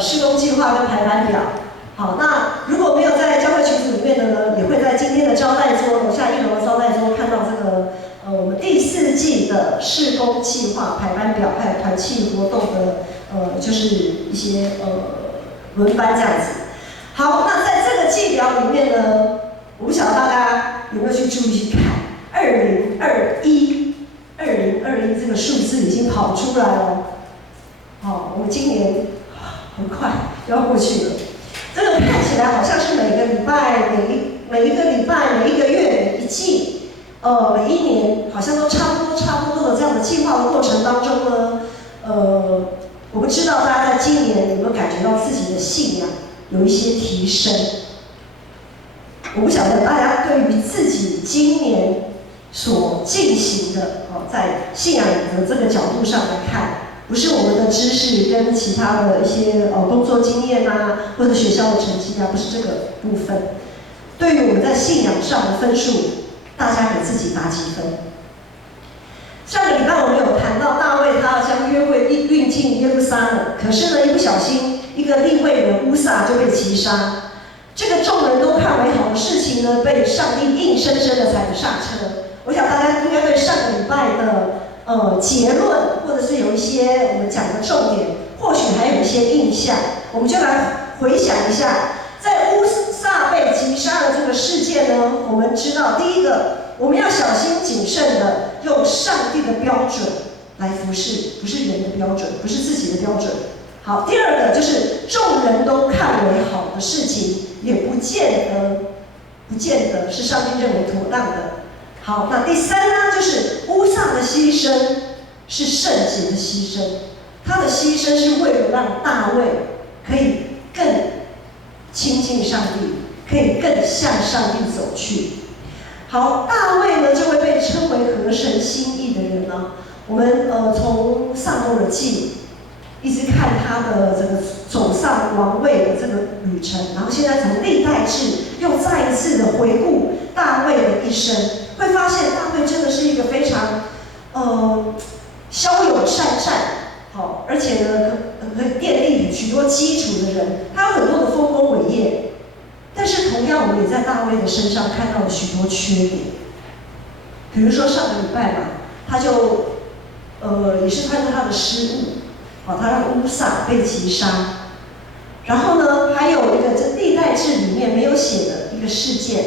施工计划跟排班表。好，那如果没有在教会群组里面的呢，也会在今天的招待桌楼下1楼的招待桌看到这个我们第4季的施工计划排班表，还有团契活动的就是一些轮班这样子。好，那在这个季表里面呢，我不晓得大家有没有去注意去看2021这个数字已经跑出来了。好，我们今年很快就要过去了。这个看起来好像是每个礼拜、每一个礼拜、每一个月、每一季，每一年好像都差不多的这样的计划的过程当中呢，我不知道大家在今年有没有感觉到自己的信仰有一些提升。我不晓得大家对于自己今年所进行的，在信仰的这个角度上来看。不是我们的知识跟其他的一些工作经验啊，或者学校的成绩啊，不是这个部分。对于我们在信仰上的分数，大家给自己打几分？上个礼拜我们有谈到大卫他要将约柜运进耶路撒冷，可是呢，一不小心，一个利未人乌撒就被击杀。这个众人都看为好的事情呢，被上帝硬生生的踩着刹车。我想大家应该对上个礼拜的结论，或者是有一些我们讲的重点，或许还有一些印象，我们就来回想一下，在乌撒被击杀的这个事件呢，我们知道第一个，我们要小心谨慎的用上帝的标准来服侍，不是人的标准，不是自己的标准。好，第二个就是众人都看为好的事情，也不见得是上帝认为妥当的。好，那第三呢，就是乌撒的牺牲是圣洁的牺牲，他的牺牲是为了让大卫可以更亲近上帝，可以更向上帝走去。好，大卫呢，这位被称为合神心意的人呢，我们从撒母耳记一直看他的这个走上王位的这个旅程，然后现在从历代志又再一次的回顾大卫的一生。会发现大卫真的是一个非常，骁勇善战，好，而且呢，可以奠定许多基础的人，他有很多的丰功伟业。但是同样，我们也在大卫的身上看到了许多缺点。比如说上个礼拜嘛，他就，也是看到他的失误，好，他让乌撒被击杀。然后呢，还有一个这历代志里面没有写的一个事件，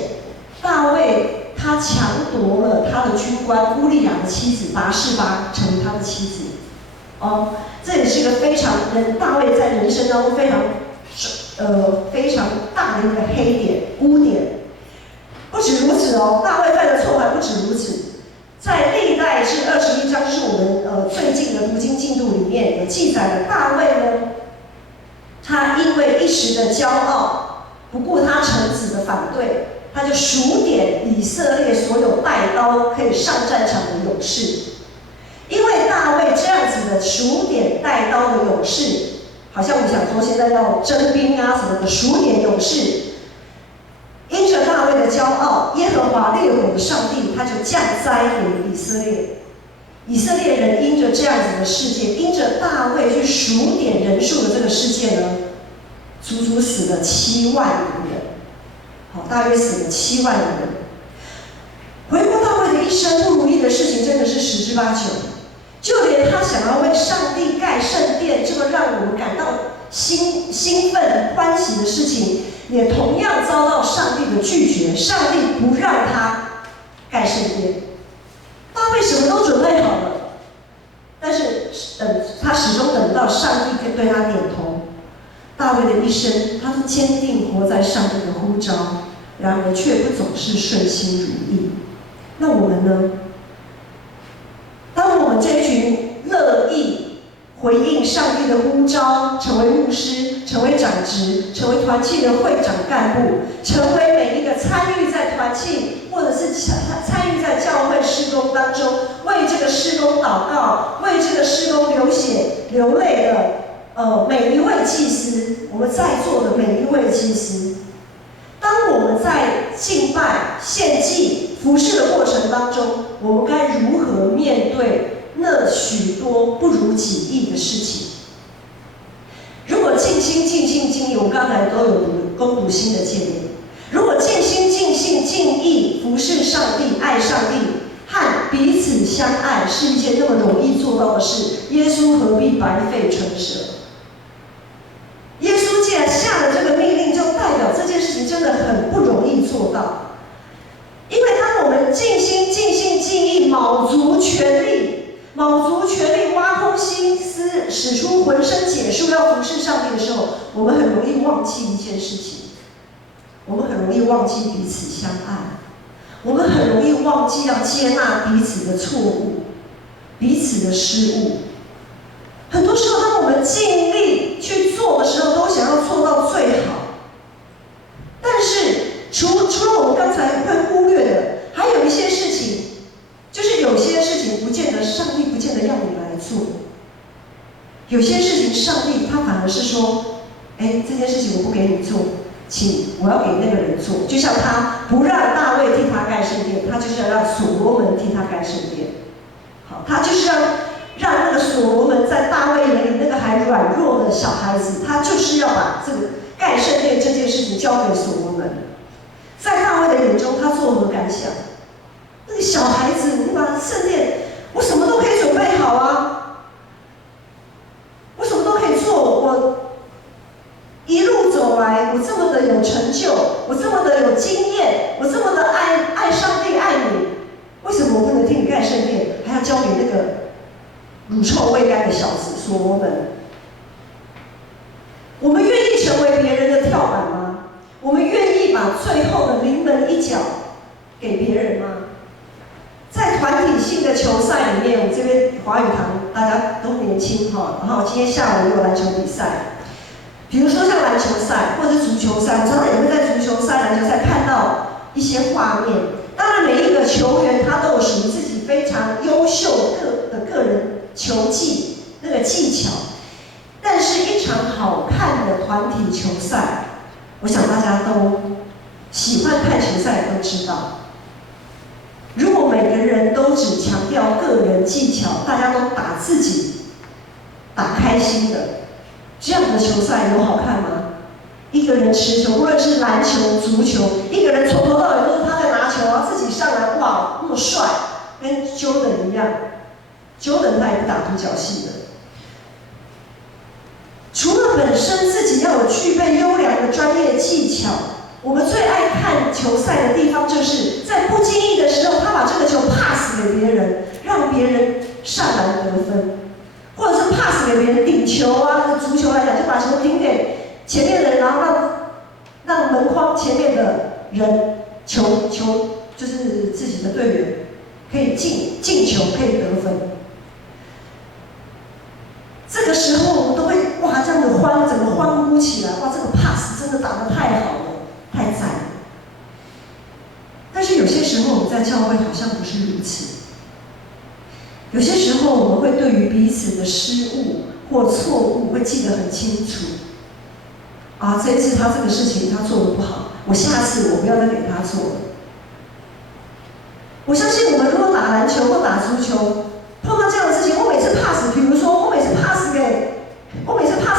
大卫。他强夺了他的军官乌利亚的妻子拔示巴，成为他的妻子。这也是一个大卫在人生当中非常大的一个黑点污点。不止如此大卫犯的错还不止如此。在历代志21章是我们最近的读经进度里面有记载了大卫呢，他因为一时的骄傲，不顾他臣子的反对。他就数点以色列所有带刀可以上战场的勇士，因为大卫这样子的数点带刀的勇士，好像我们想说现在要征兵啊什么的，数点勇士，因着大卫的骄傲，耶和华烈火的上帝他就降灾给以色列。以色列人因着这样子的事件，因着大卫去数点人数的这个事件呢，足足死了7万人。大约死了7万人。回顾大卫的一生，不如意的事情真的是10之8九。就连他想要为上帝盖圣殿这么让我们感到兴奋欢喜的事情，也同样遭到上帝的拒绝。上帝不让他盖圣殿。大卫什么都准备好了，但是他始终等不到上帝对他点头。大卫的一生，他都坚定活在上帝的呼召，然而却不总是顺心如意。那我们呢？当我们这群乐意回应上帝的呼召，成为牧师，成为长职，成为团契的会长干部，成为每一个参与在团契或者是参与在教会事工当中，为这个事工祷告，为这个事工流血流泪的每一位祭司，我们在座的每一位祭司，当我们在敬拜、献祭、服侍的过程当中，我们该如何面对那许多不如己意的事情？如果尽心尽性尽意，我们刚才都有攻读新的诫命。如果尽心尽性尽意服侍上帝、爱上帝和彼此相爱是一件那么容易做到的事，耶稣何必白费唇舌？耶稣既然下了这个命令，就代表这件事情真的很不容易做到。因为当我们尽心尽性尽意、卯足全力挖空心思，使出浑身解数要服侍上帝的时候，我们很容易忘记一件事情，我们很容易忘记彼此相爱，我们很容易忘记要接纳彼此的错误、彼此的失误。很多时候，当我们尽力去做的时候，都想要做到最好。但是，除了我们刚才会忽略的，还有一些事情，就是有些事情不见得上帝不见得要你来做，有些事情上帝他反而是说，这件事情我不给你做，我要给那个人做。就像他不让大卫替他盖圣殿，他就是要让所罗门替他盖圣殿。好，他就是要让那个所罗门在大卫眼里那个还软弱的小孩子，他就是要把这个盖圣殿这件事情交给所罗门。在大卫的眼中，他作何感想？那个小孩子，你把圣殿，我什么都可以准备好啊，我什么都可以做，我一路走来，我这么的有成就，我这么的有经验，我这么的爱上帝爱你，为什么我不能替你盖圣殿，还要交给那个乳臭未干的小子所罗门？我们愿意成为别人的跳板吗？我们愿意把最后的临门一脚给别人吗？在团体性的球赛里面，我们这边华语堂大家都年轻哈，然后今天下午也有篮球比赛，比如说像篮球赛或者是足球赛，我常常也会在足球赛、篮球赛看到一些画面。当然，每一个球员他都有属于自己非常优秀的个人球技那个技巧，但是一场好看的团体球赛，我想大家都喜欢看球赛都知道。如果每个人都只强调个人技巧，大家都打自己、打开心的，这样的球赛有好看吗？一个人持球，无论是篮球、足球，一个人从头到尾都是他在拿球，然后自己上来，哇，那么帅，跟 Jordan 一样。Jordan 他也不打独角戏的。除了本身自己要有具备优良的专业技巧，我们最爱看球赛的地方，就是在不经意的时候，他把这个球 pass 给别人，让别人上篮得分，或者是 pass 给别人顶球啊。足球来讲，就把球顶给前面的人，然后让门框前面的人球就是自己的队员可以进球，可以得分。这个时候我们都会哇这样的整个欢呼起来，哇这个 pass 真的打得太好了，太赞了。但是有些时候我们在教会好像不是如此，有些时候我们会对于彼此的失误或错误会记得很清楚。这一次他这个事情他做得不好，我下次我不要再给他做了。我相信我们如果打篮球或打足球，碰到这样的事情，我每次 pass， 比如说我每次 pass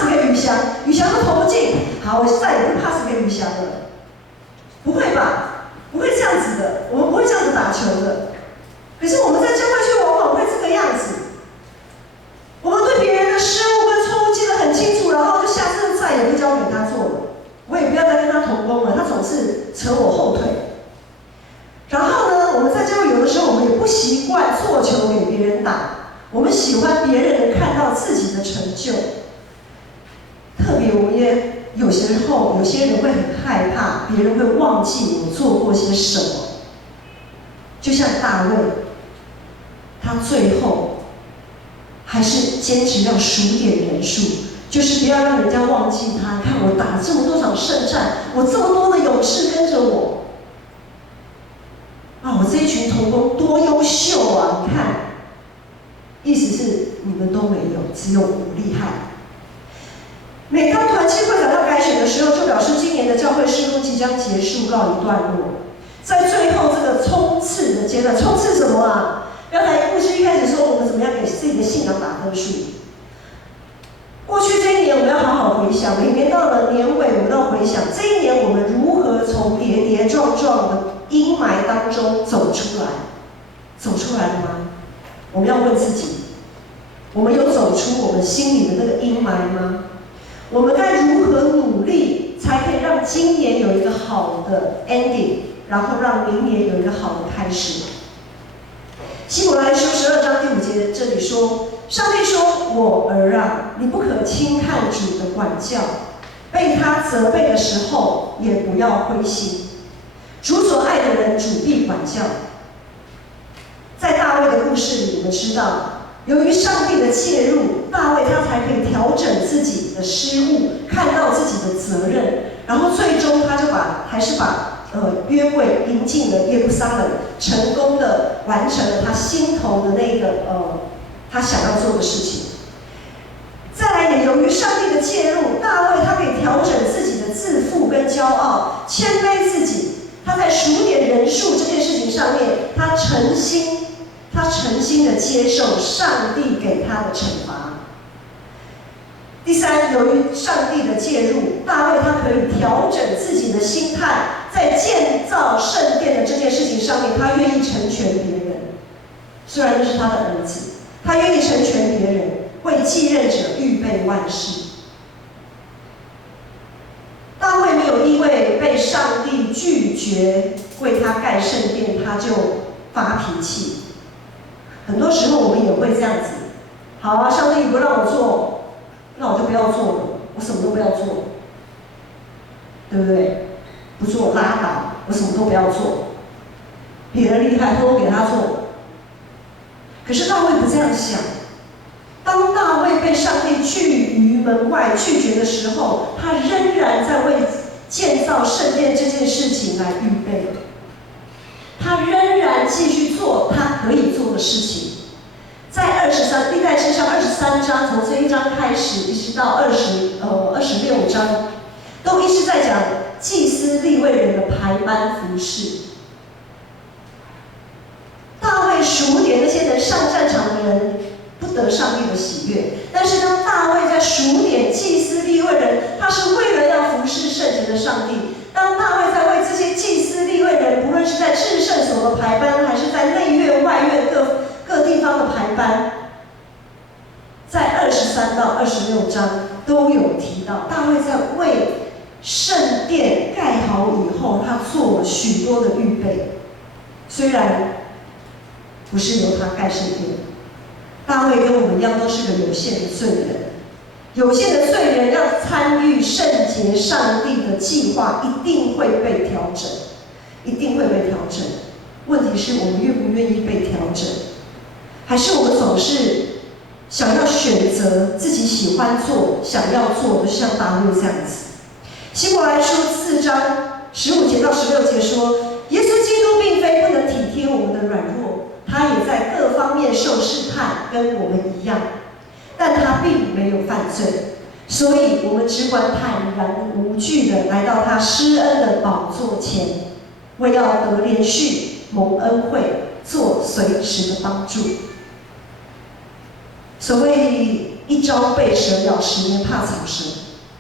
给宇翔，宇翔都投不进，好，我再也不 pass 给宇翔了。不会吧？不会这样子的，我们不会这样子打球的。可是我们在教会区往往会这个样子，我们对别人的失误跟错误记得很清楚，然后就下次再也不交给他做了，我也不要再跟他同工了，他总是扯我后腿。然后呢，我们在教会有的时候，我们也不习惯做球给别人打，我们喜欢别人能看到自己的成就。特别我们也有时候，有些人会很害怕别人会忘记我做过些什么。就像大卫，他最后还是坚持要数点人数，就是不要让人家忘记他。看我打了这么多场胜战，我这么多的勇士跟着我。我这一群同工多优秀啊！你看，意思是你们都没有，只有我厉害。每当团契会长要改选的时候，就表示今年的教会事工即将结束，告一段落。在最后这个冲刺的阶段，冲刺什么啊？刚才故事一开始说我们怎么样给自己的信仰打分数。过去这一年我们要好好回想，每年到了年尾，我们要回想这一年我们如何从跌跌撞撞的阴霾当中走出来。走出来了吗？我们要问自己，我们有走出我们心里的那个阴霾吗？我们该如何努力，才可以让今年有一个好的 ending， 然后让明年有一个好的开始？希伯来书12章第5节这里说，上帝说：“我儿啊，你不可轻看主的管教，被他责备的时候，也不要灰心。主所爱的人，主必管教。”在大卫的故事里，我们知道，由于上帝的介入，大卫他才可以调整自己的失误，看到自己的责任，然后最终他就还是把约柜迎进了耶路撒冷，成功的完成了他心头的那个他想要做的事情。再来也由于上帝的介入，大卫他可以调整自己的自负跟骄傲，谦卑自己。他在数点人数这件事情上面，他诚心的接受上帝给他的惩罚。第三，由于上帝的介入，大卫他可以调整自己的心态，在建造圣殿的这件事情上面，他愿意成全别人。虽然那是他的儿子，他愿意成全别人，为继任者预备万事。大卫没有因为被上帝拒绝为他盖圣殿，他就发脾气。很多时候我们也会这样子，好啊，上帝不让我做，那我就不要做了，我什么都不要做，对不对？不做拉倒，我什么都不要做，别人厉害都给他做。可是大卫不这样想，当大卫被上帝拒于门外拒绝的时候，他仍然在为建造圣殿这件事情来预备。他仍然继续做他可以做的事情。在历代志上23章，从这一章开始，一直到26章，都一直在讲祭司利未人的排班服事。大卫数点那些能上战场的人，不得上帝的喜悦。但是当大卫在数点祭司利未人，他是为了要服侍圣洁的上帝。当大卫在为这些祭司利未人，不论是在至圣所的排班，还是在内院外院各地方的排班，在23到26章都有提到，大卫在为圣殿盖好以后，他做了许多的预备。虽然不是由他盖圣殿，大卫跟我们一样，都是个有限的罪人。有限的罪人要参与圣洁上帝的计划，一定会被调整，一定会被调整。问题是我们愿不愿意被调整，还是我们总是想要选择自己喜欢做、想要做的，就像大卫这样子。希伯来书4章15节到16节说，耶稣基督并非不能体贴我们的软弱，他也在各方面受试探，跟我们一样。但他并没有犯罪，所以我们只管坦然无惧的来到他施恩的宝座前，为要得连续蒙恩惠，做随时的帮助。所谓一朝被蛇咬，10年怕草绳，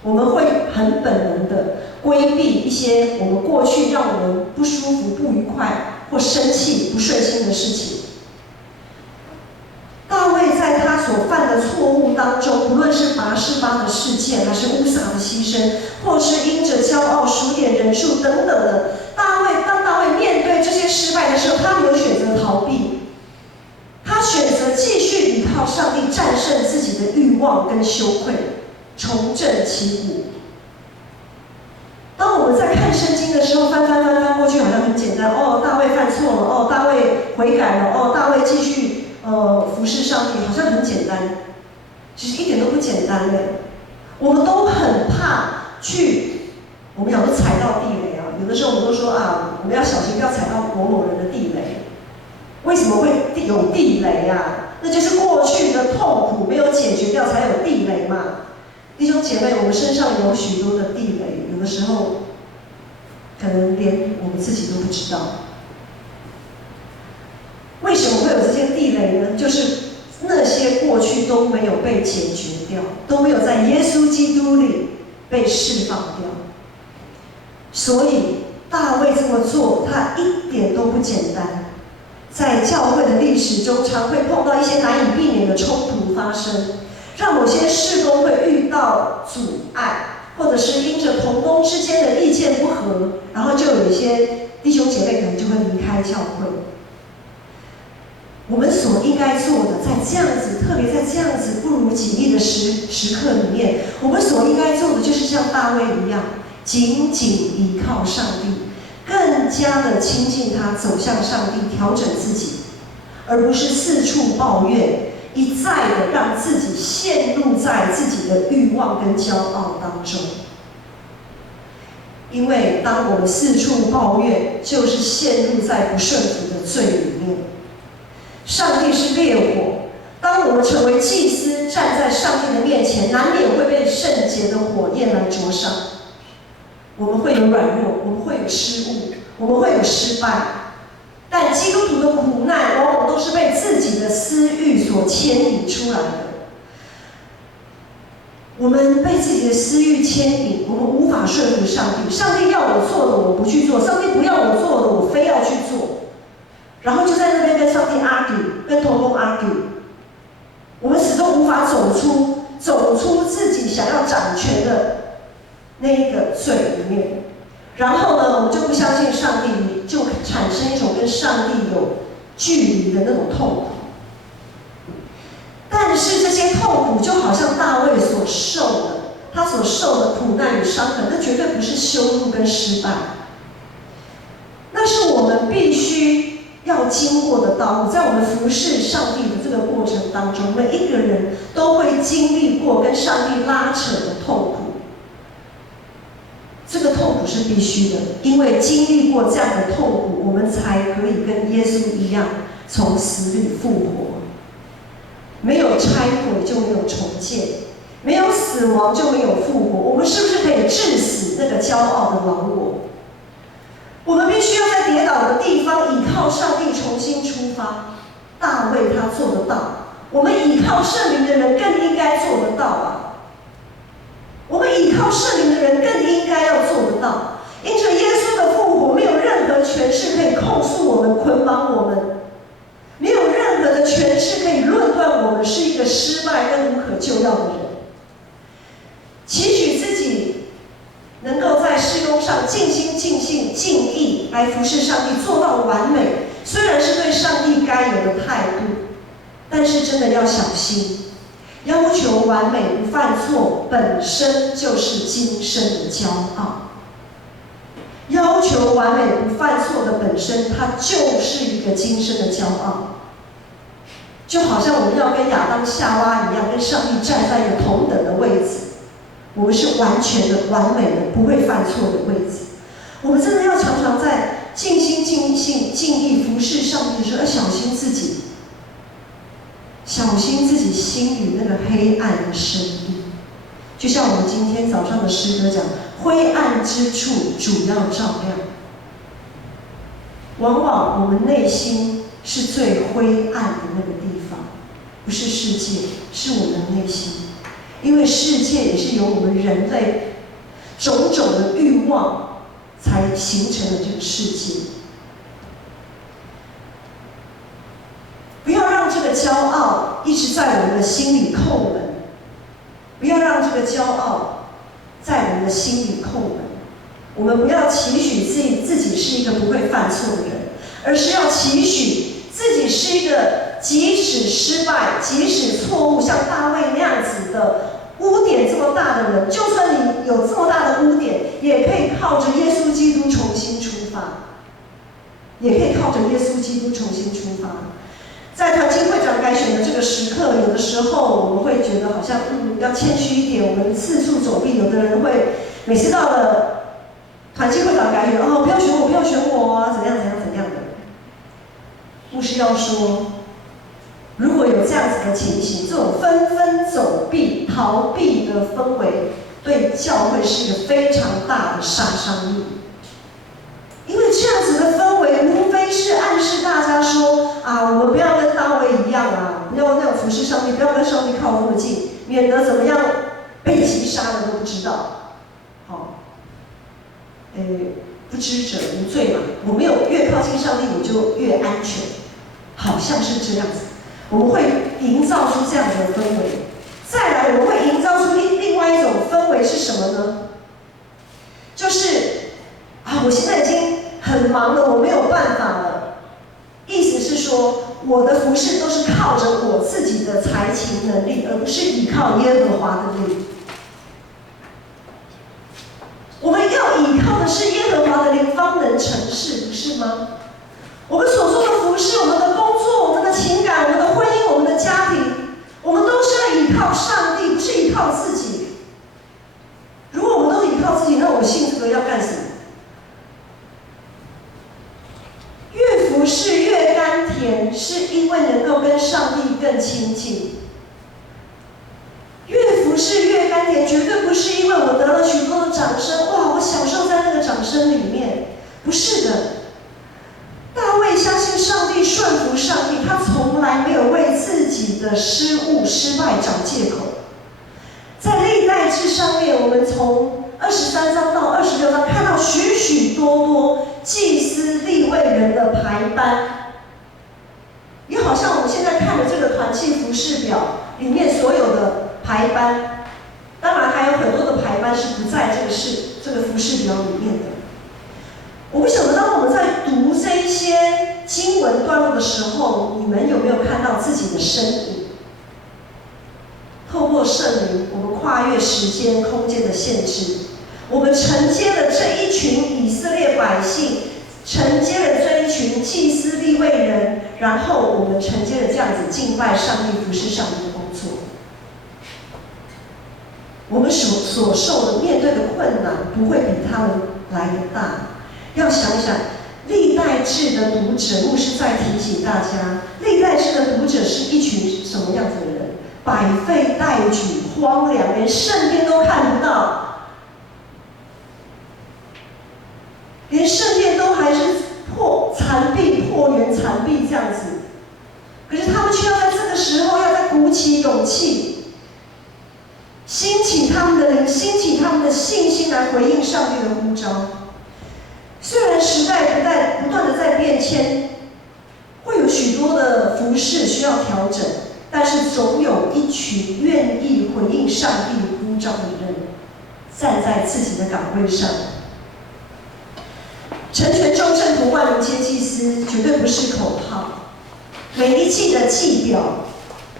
我们会很本能的规避一些我们过去让我们不舒服、不愉快或生气、不顺心的事情。大卫在他所犯的错误当中，不论是拔示巴的事件，还是乌撒的牺牲，或是因着骄傲数点人数等等的，当大卫面对这些失败的时候，他没有选择逃避，他选择继续依靠上帝，战胜自己的欲望跟羞愧，重振旗鼓。当我们在看圣经的时候，翻过去好像很简单，哦，大卫犯错了，哦，大卫悔改了，哦，大卫继续服侍上帝，好像很简单，其实一点都不简单嘞。我们都很怕我们有的踩到地雷啊，有的时候我们都说啊，我们要小心，不要踩到某人的地雷。为什么会有地雷啊？那就是过去的痛苦没有解决掉，才有地雷嘛。弟兄姐妹，我们身上有许多的地雷，有的时候可能连我们自己都不知道。为什么会有这些地雷呢？就是那些过去都没有被解决掉，都没有在耶稣基督里被释放掉。所以大卫这么做，他一点都不简单。在教会的历史中，常会碰到一些难以避免的冲突发生，让某些事工会遇到阻碍，或者是因着同工之间的意见不合，然后就有一些弟兄姐妹可能就会离开教会。我们所应该做的，在这样子，特别在这样子不如己意的时刻里面，我们所应该做的就是像大卫一样，紧紧依靠上帝，更加的亲近他，走向上帝，调整自己，而不是四处抱怨，一再的让自己陷入在自己的欲望跟骄傲当中。因为当我们四处抱怨，就是陷入在不顺服的罪里面。上帝是烈火，当我们成为祭司，站在上帝的面前，难免会被圣洁的火焰来灼伤。我们会有软弱，我们会有失误，我们会有失败。但基督徒的苦难，往往都是被自己的私欲所牵引出来的。我们被自己的私欲牵引，我们无法顺服上帝。上帝要我做的，我不去做；上帝不要我做的，我非要去做。然后就在那边跟上帝 argue， 跟同工 argue， 我们始终无法走出自己想要掌权的那一个罪里面。然后呢，我们就不相信上帝，就产生一种跟上帝有距离的那种痛苦。但是这些痛苦就好像大卫所受的，他所受的苦难与伤痕，那绝对不是羞辱跟失败，那是我们必须要经过的道路。在我们服侍上帝的这个过程当中，每一个人都会经历过跟上帝拉扯的痛苦。这个痛苦是必须的，因为经历过这样的痛苦，我们才可以跟耶稣一样从死里复活。没有拆毁就没有重建，没有死亡就没有复活。我们是不是可以治死那个骄傲的老我？我们必须要在跌倒的地方依靠上帝重新出发。大卫他做得到，我们依靠圣灵的人更应该做得到啊！我们依靠圣灵的人更应该要做得到。因着耶稣的复活，没有任何权势可以控诉我们、捆绑我们，没有任何的权势可以论断我们是一个失败跟无可救药的人。期许自己能够在事工上尽心尽性尽意来服侍上帝，做到完美，虽然是对上帝该有的态度，但是真的要小心。要求完美不犯错，本身就是今生的骄傲。要求完美不犯错的本身，它就是一个今生的骄傲。就好像我们要跟亚当夏娃一样，跟上帝站在一个同等的位置，我们是完全的、完美的、不会犯错的位置。我们真的要常常在尽心尽性尽力服侍上帝的时候，要小心自己。小心自己心里那个黑暗的声音，就像我们今天早上的诗歌讲，灰暗之处主要照亮。往往我们内心是最灰暗的那个地方，不是世界，是我们的内心。因为世界也是由我们人类种种的欲望才形成了这个世界。不要让这个骄傲一直在我们的心里扣门，不要让这个骄傲在我们的心里扣门。我们不要期许自己是一个不会犯错的人，而是要期许自己是一个即使失败、即使错误，像大卫那样子的污点这么大的人，就算你有这么大的污点，也可以靠着耶稣基督重新出发，也可以靠着耶稣基督重新出发。在团契会长改选的这个时刻，有的时候我们会觉得好像要谦虚一点，我们四处走避。有的人会每次到了团契会长改选，不要选我，不要选我啊，怎样的。牧师要说，如果有这样子的情形，这种纷纷走避、逃避的氛围，对教会是一个非常大的杀伤力。因为这样子的氛围，无非是暗示大家说我们不要跟大卫一样啊，我们要要那样服侍上帝，不要跟上帝靠那么近，免得怎么样被击杀了都不知道。好，不知者无罪嘛。我没有越靠近上帝，我就越安全，好像是这样子。我们会营造出这样的氛围。再来，我们会营造出另外一种氛围是什么呢？就是我现在已经很忙了，我没有办法了。意思是说，我的服事都是靠着我自己的才情能力，而不是依靠耶和华的灵。我们要依靠的是耶和华的灵，方能成事，不是吗？我们所做的服事，我们的工作，我们的情感，我们的婚姻，我们的家庭，我们都是要依靠上帝，不是依靠自己。如果我们都依靠自己，那我信这个要干什么？越服事越甘甜，是因为能够跟上帝更亲近。越服事越甘甜，绝对不是因为我得了许多的掌声，哇，我享受在那个掌声里面，不是的。大卫相信上帝，顺服上帝，他从来没有为自己的失误、失败找借口。在历代志上面，我们从23章到26章看到许许多多祭司利未人的排班，也好像我们现在看的这个团契服事表里面所有的排班，当然还有很多的排班是不在这个服事表里面的。我不晓得当我们在读这一些经文段落的时候，你们有没有看到自己的身影？透过圣灵，我们跨越时间、空间的限制，我们承接了这一群以色列百姓，承接了这一群祭司利未人，然后我们承接了这样子敬拜上帝、服侍上帝的工作。我们所受的、面对的困难，不会比他们来得大。要想想，历代志的读者，牧师在提醒大家，历代志的读者是一群什么样子的人？百废待举、荒凉，连圣殿都看不到，连圣殿都还是残壁、破垣残壁这样子。可是他们却要在这个时候，要再鼓起勇气，兴起他们的灵，兴起他们的信心来回应上帝的呼召。虽然时代不断的在变迁，会有许多的服事需要调整，但是总有一群愿意回应上帝呼召的人，站在自己的岗位上。成全众圣徒、万民皆祭司，绝对不是口号。每一季的祭表，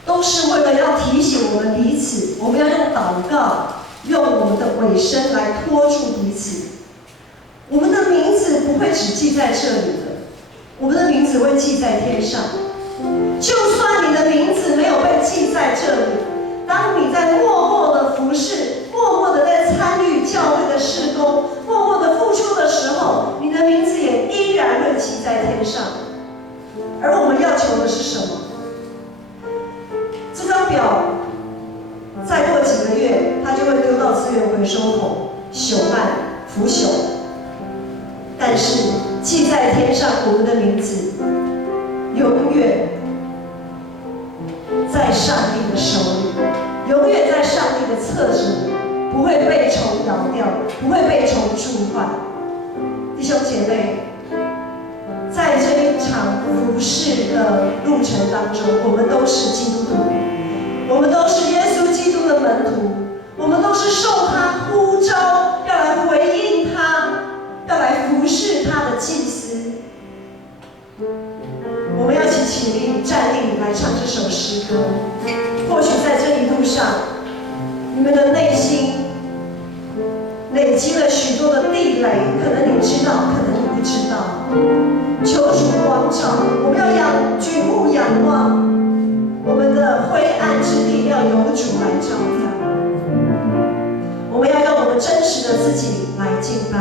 都是为了要提醒我们彼此，我们要用祷告，用我们的尾声来拖住彼此。我们的名字不会只记在这里的，我们的名字会记在天上。就算你的名字没有被记在这里，当你在默默的服侍、默默的在参与教会的事工、默默的付出的时候，你的名字也依然会记在天上。而我们要求的是什么？这张表再过几个月，它就会丢到资源回收桶，朽烂、腐朽。但是记在天上，我们的名字永远在上帝的手里，永远在上帝的册子里，不会被虫咬掉，不会被虫蛀坏。弟兄姐妹，在这一场服事的路程当中，我们都是基督徒，我们都是耶稣基督的门徒，我们都是受他呼召要来回应他，要来服侍他的祭司。我们要一起起立站立来唱这首诗歌。或许在这一路上，你们的内心累积了许多的地雷，可能你知道，可能你不知道。求主光照，我们要举目仰望，我们的灰暗之地要由主来照亮。我们要用我们真实的自己来敬拜。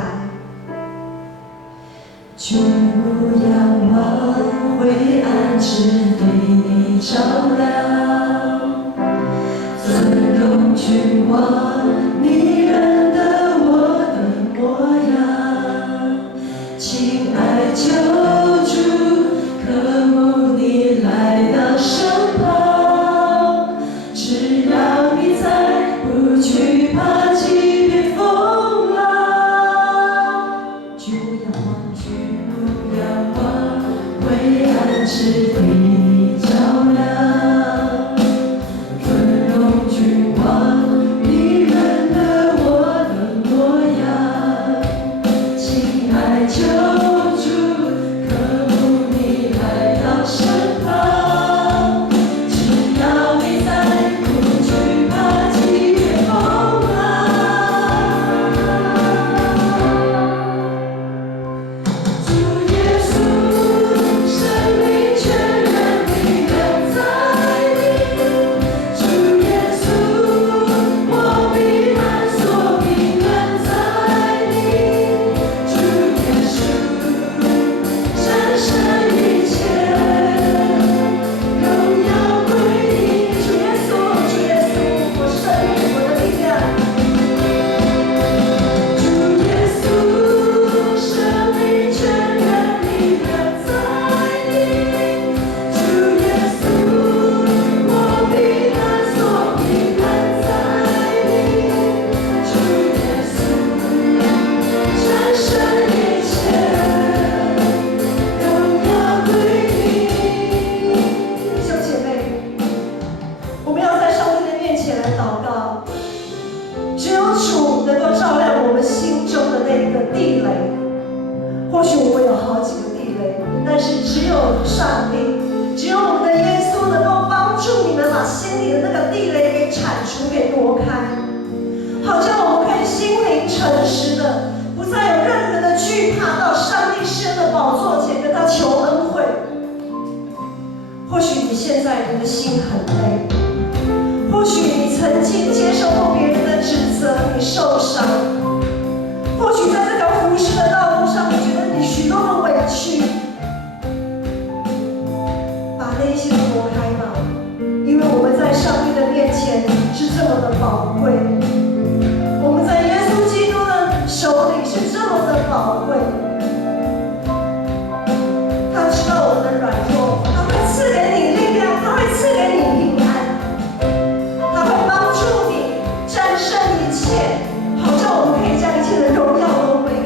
举目仰望，灰暗之地你照亮，尊荣君王，你认得我的模样，亲爱救主，渴慕你来到身旁，救主，渴慕你来到身旁。只要你在，不惧怕激越风浪。主耶稣，生命全然地人在你。主耶稣，我必安所平安在你。主耶稣，战胜一切，荣耀归你。主耶稣，主耶稣，我生命，我的力量。主耶稣，生命全然地人在你。主耶稣，我必安所平安在你。主耶稣，战胜一切，荣耀归你。弟兄姐妹，我们要在上帝的面前来祷告。只有主能够照亮我们心中的那个地雷。或许我们有好几个地雷，但是只有上帝，只有我们的耶稣能够帮助你们把心里的那个地雷给铲除、给挪开，好叫我们可以心灵诚实的，不再有任何的惧怕，到上帝施恩的宝座前跟他求恩惠。或许你现在你的心很累，或许你曾经接受过别人的指责，你受伤；或许在这条服侍的道路上，你觉得你许多的委屈，把那些都挪开吧，因为我们在上帝的面前是这么的宝贵，我们在耶稣基督的手里是这么的宝贵。他知道我们的软弱，他会赐给你力量，他会赐给你平安，他会帮助你战胜一切，好叫我们可以将一切的荣耀都归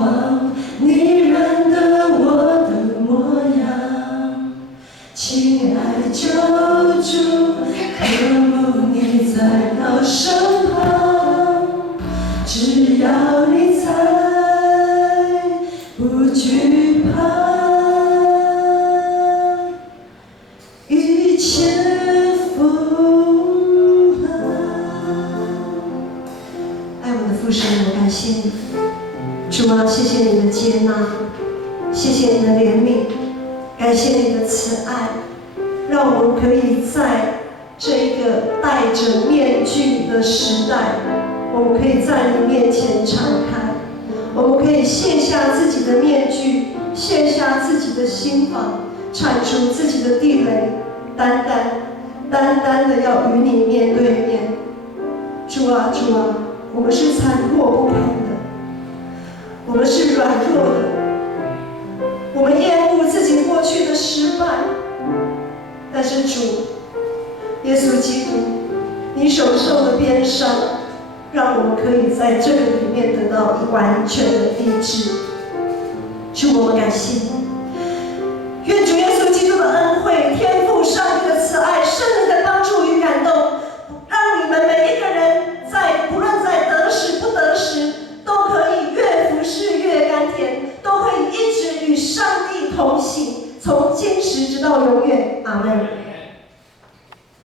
望你认得我的模样。亲爱救主，渴慕你在我身旁，只要你在，不惧怕。一切风浪。爱我的父神，我感谢你，主啊，谢谢你的接纳，谢谢你的怜悯，感谢你的慈爱，让我们可以在这一个戴着面具的时代，我们可以在你面前敞开，我们可以卸下自己的面具，卸下自己的心防，铲除自己的地雷，单单的要与你面对面。主啊，主啊，我们是残破不堪的，我们是软弱的，我们厌恶自己过去的失败，但是主耶稣基督，你手受的鞭伤，让我们可以在这个里面得到完全的医治。主，我们感谢你。愿主耶稣基督的恩惠、天父上帝的慈爱、圣灵的帮助与感动，让你们每一个人不论在得时不得时，都可以越服侍越甘甜，都可以一直与上帝同行，从今时直到永远。阿们。